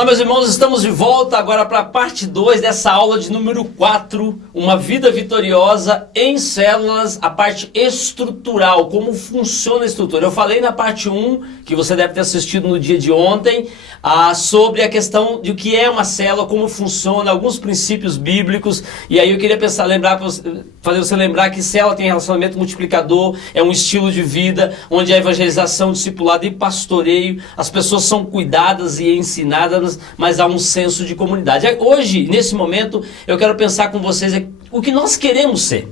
Olá, meus irmãos, estamos de volta agora para a parte 2 dessa aula de número 4, uma vida vitoriosa em células, a parte estrutural, como funciona a estrutura. Eu falei na parte 1, que você deve ter assistido no dia de ontem, sobre a questão de o que é uma célula, como funciona, alguns princípios bíblicos, e aí eu queria fazer você lembrar que célula tem relacionamento multiplicador, é um estilo de vida, onde a evangelização, discipulado e pastoreio, as pessoas são cuidadas e ensinadas, mas há um senso de comunidade. Hoje, nesse momento, eu quero pensar com vocês o que nós queremos ser.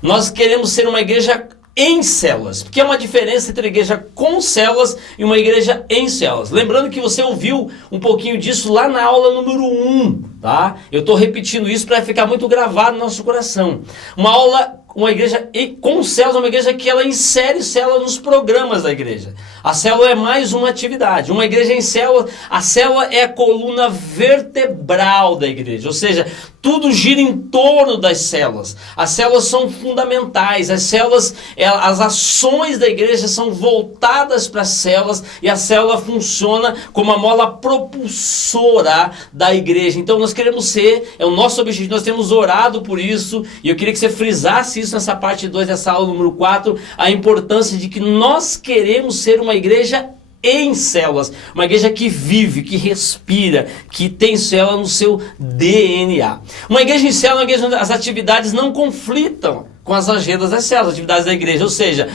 Nós queremos ser uma igreja em células, porque é uma diferença entre a igreja com células e uma igreja em células. Lembrando que você ouviu um pouquinho disso lá na aula número 1, tá? Eu estou repetindo isso para ficar muito gravado no nosso coração. Uma igreja com células é uma igreja que ela insere célula nos programas da igreja. A célula é mais uma atividade. Uma igreja em célula, a célula é a coluna vertebral da igreja. Ou seja, tudo gira em torno das células. As células são fundamentais. As células, as ações da igreja são voltadas para as células e a célula funciona como a mola propulsora da igreja. Então nós queremos ser, é o nosso objetivo, nós temos orado por isso e eu queria que você frisasse isso nessa parte 2 dessa aula número 4, a importância de que nós queremos ser uma igreja em células, uma igreja que vive, que respira, que tem célula no seu DNA. Uma igreja em célula é uma igreja onde as atividades não conflitam com as agendas das células, atividades da igreja, ou seja,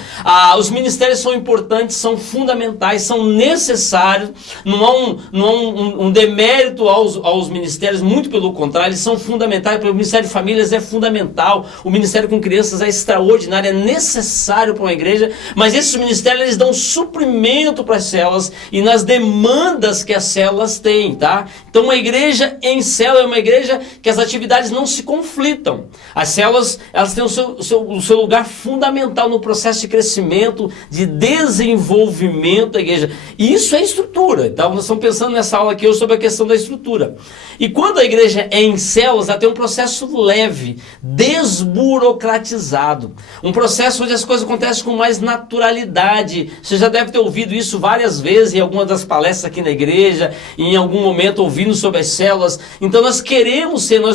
os ministérios são importantes, são fundamentais, são necessários, não há um demérito aos ministérios, muito pelo contrário, eles são fundamentais. O Ministério de Famílias é fundamental, o Ministério com Crianças é extraordinário, é necessário para uma igreja, mas esses ministérios eles dão suprimento para as células e nas demandas que as células têm, tá? Então uma igreja em célula é uma igreja que as atividades não se conflitam, as células elas têm o seu lugar fundamental no processo de crescimento, de desenvolvimento da igreja. E isso é estrutura. Então, nós estamos pensando nessa aula aqui hoje sobre a questão da estrutura. E quando a igreja é em células, ela tem um processo leve, desburocratizado. Um processo onde as coisas acontecem com mais naturalidade. Você já deve ter ouvido isso várias vezes em alguma das palestras aqui na igreja, em algum momento ouvindo sobre as células. Então, nós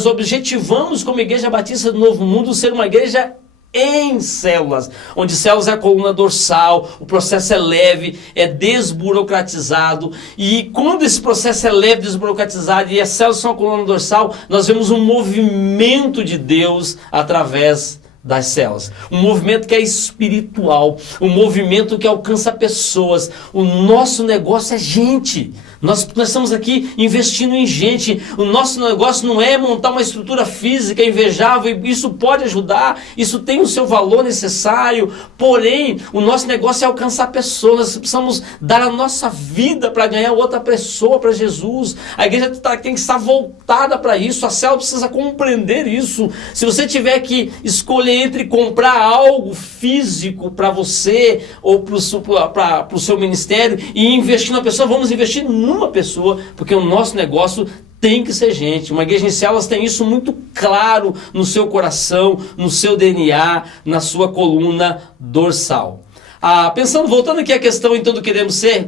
objetivamos como Igreja Batista do Novo Mundo ser uma igreja em células, onde células é a coluna dorsal, o processo é leve, é desburocratizado, e quando esse processo é leve, desburocratizado, e as células são a coluna dorsal, nós vemos um movimento de Deus através das células, um movimento que é espiritual, um movimento que alcança pessoas. O nosso negócio é gente. Nós estamos aqui investindo em gente. O nosso negócio não é montar uma estrutura física invejável, isso pode ajudar, isso tem o seu valor necessário, porém, o nosso negócio é alcançar pessoas. Nós precisamos dar a nossa vida para ganhar outra pessoa para Jesus. A igreja tem que estar voltada para isso, a célula precisa compreender isso. Se você tiver que escolher entre comprar algo físico para você ou para o seu ministério e investir na pessoa, vamos investir numa pessoa, porque o nosso negócio tem que ser gente. Uma igreja em células tem isso muito claro no seu coração, no seu DNA, na sua coluna dorsal. Voltando aqui à questão então do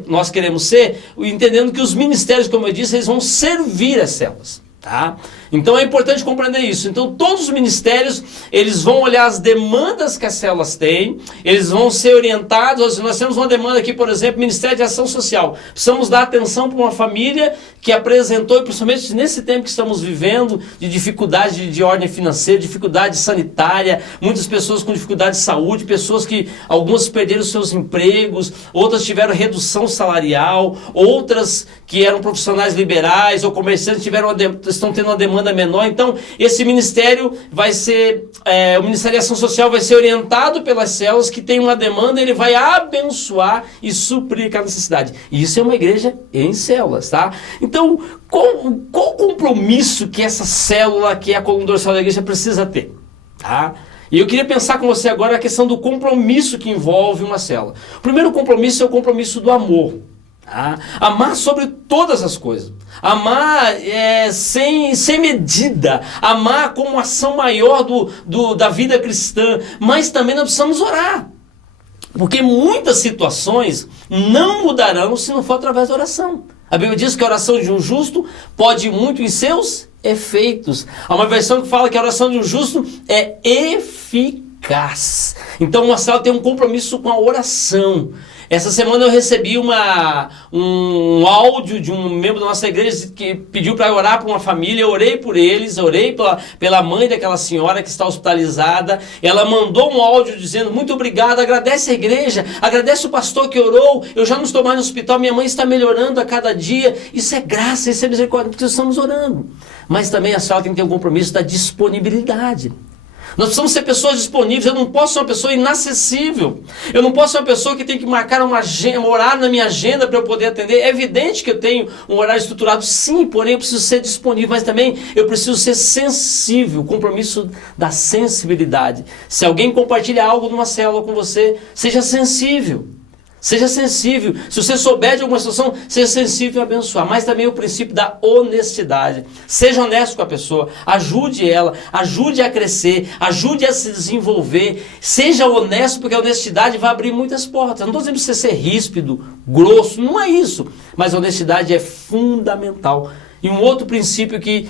nós queremos ser, entendendo que os ministérios, como eu disse, eles vão servir as células. Tá? Então é importante compreender isso. Então todos os ministérios eles vão olhar as demandas que as células têm, eles vão ser orientados. Nós temos uma demanda aqui, por exemplo, Ministério de Ação Social. Precisamos dar atenção para uma família que apresentou, e principalmente nesse tempo que estamos vivendo, de dificuldade de ordem financeira, dificuldade sanitária, muitas pessoas com dificuldade de saúde, pessoas que algumas perderam seus empregos, outras tiveram redução salarial, outras que eram profissionais liberais ou comerciantes estão tendo uma demanda menor. Então esse ministério o Ministério de Ação Social vai ser orientado pelas células que tem uma demanda, ele vai abençoar e suprir aquela necessidade. E isso é uma igreja em células, tá? Então qual o compromisso que essa célula, que é a coluna dorsal da igreja, precisa ter? Tá? E eu queria pensar com você agora a questão do compromisso que envolve uma célula. O primeiro compromisso é o compromisso do amor. Amar sobre todas as coisas, amar sem medida, amar como ação maior da vida cristã, mas também nós precisamos orar, porque muitas situações não mudarão se não for através da oração. A Bíblia diz que a oração de um justo pode ir muito em seus efeitos. Há uma versão que fala que a oração de um justo é eficaz. Então uma célula tem um compromisso com a oração. Essa semana eu recebi um áudio de um membro da nossa igreja que pediu para orar por uma família. Eu orei por eles, orei pela mãe daquela senhora que está hospitalizada. Ela mandou um áudio dizendo: muito obrigado, agradece a igreja, agradece o pastor que orou, eu já não estou mais no hospital, minha mãe está melhorando a cada dia. Isso é graça, isso é misericórdia, porque estamos orando. Mas também a senhora tem que ter um compromisso da disponibilidade. Nós precisamos ser pessoas disponíveis. Eu não posso ser uma pessoa inacessível. Eu não posso ser uma pessoa que tem que marcar um horário na minha agenda para eu poder atender. É evidente que eu tenho um horário estruturado, sim, porém eu preciso ser disponível, mas também eu preciso ser sensível. O compromisso da sensibilidade. Se alguém compartilha algo numa célula com você, seja sensível. Seja sensível. Se você souber de alguma situação, seja sensível a abençoar. Mas também o princípio da honestidade. Seja honesto com a pessoa. Ajude ela. Ajude a crescer. Ajude a se desenvolver. Seja honesto, porque a honestidade vai abrir muitas portas. Eu não estou dizendo para você ser ríspido, grosso. Não é isso. Mas a honestidade é fundamental. E um outro princípio que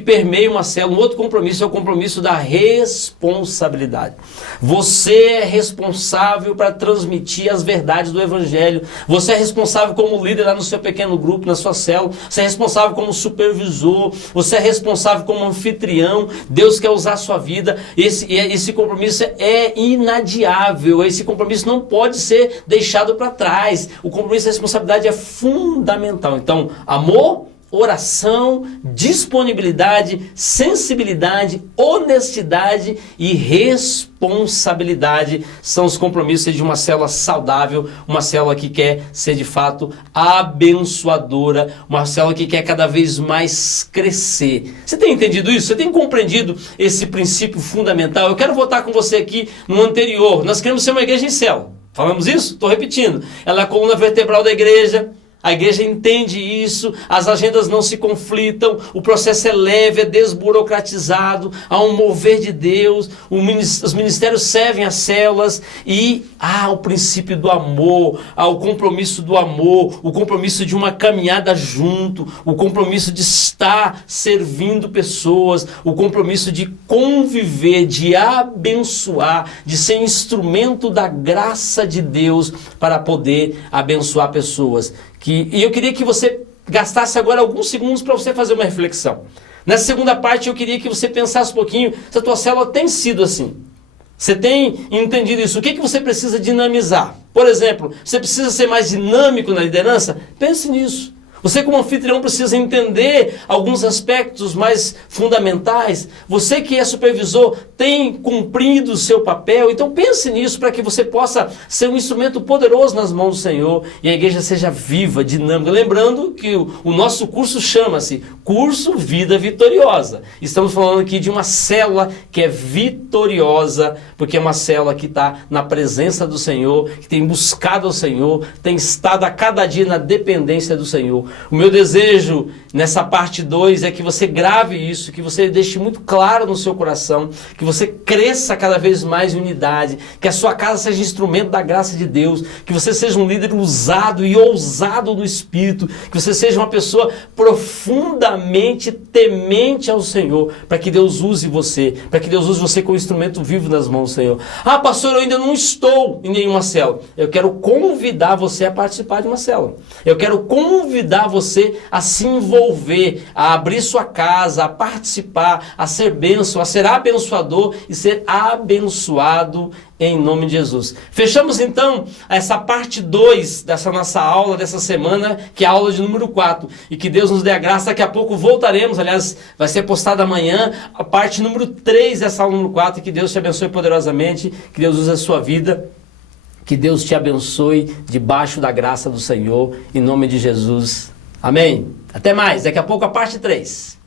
permeia uma célula, um outro compromisso é o compromisso da responsabilidade. Você é responsável para transmitir as verdades do Evangelho. Você é responsável como líder lá no seu pequeno grupo, na sua célula. Você é responsável como supervisor. Você é responsável como anfitrião. Deus quer usar a sua vida. Esse compromisso é inadiável. Esse compromisso não pode ser deixado para trás. O compromisso da responsabilidade é fundamental. Então, amor, oração, disponibilidade, sensibilidade, honestidade e responsabilidade são os compromissos de uma célula saudável, uma célula que quer ser de fato abençoadora, uma célula que quer cada vez mais crescer. Você tem entendido isso? Você tem compreendido esse princípio fundamental? Eu quero voltar com você aqui no anterior. Nós queremos ser uma igreja em célula. Falamos isso? Estou repetindo. Ela é a coluna vertebral da igreja. A igreja entende isso, as agendas não se conflitam, o processo é leve, é desburocratizado, há um mover de Deus, os ministérios servem as células e há o princípio do amor, há o compromisso do amor, o compromisso de uma caminhada junto, o compromisso de estar servindo pessoas, o compromisso de conviver, de abençoar, de ser instrumento da graça de Deus para poder abençoar pessoas. E eu queria que você gastasse agora alguns segundos para você fazer uma reflexão. Nessa segunda parte eu queria que você pensasse um pouquinho se a tua célula tem sido assim. Você tem entendido isso? O que você precisa dinamizar? Por exemplo, você precisa ser mais dinâmico na liderança? Pense nisso. Você como anfitrião precisa entender alguns aspectos mais fundamentais. Você que é supervisor tem cumprido o seu papel. Então pense nisso para que você possa ser um instrumento poderoso nas mãos do Senhor e a igreja seja viva, dinâmica. Lembrando que o nosso curso chama-se Curso Vida Vitoriosa. Estamos falando aqui de uma célula que é vitoriosa, porque é uma célula que está na presença do Senhor, que tem buscado o Senhor, tem estado a cada dia na dependência do Senhor. O meu desejo nessa parte 2 é que você grave isso, que você deixe muito claro no seu coração, que você cresça cada vez mais em unidade, que a sua casa seja instrumento da graça de Deus, que você seja um líder usado e ousado no Espírito, que você seja uma pessoa profundamente temente ao Senhor, para que Deus use você, para que Deus use você como instrumento vivo nas mãos do Senhor. Ah, pastor, eu ainda não estou em nenhuma célula. Eu quero convidar você a participar de uma célula. Eu quero convidar você a se envolver, a abrir sua casa, a participar, a ser bênção, a ser abençoador e ser abençoado em nome de Jesus. Fechamos então essa parte 2 dessa nossa aula dessa semana, que é a aula de número 4. E que Deus nos dê a graça, daqui a pouco voltaremos, aliás, vai ser postada amanhã, a parte número 3 dessa aula número 4, e que Deus te abençoe poderosamente, que Deus use a sua vida, que Deus te abençoe debaixo da graça do Senhor, em nome de Jesus. Amém? Até mais, daqui a pouco a parte 3.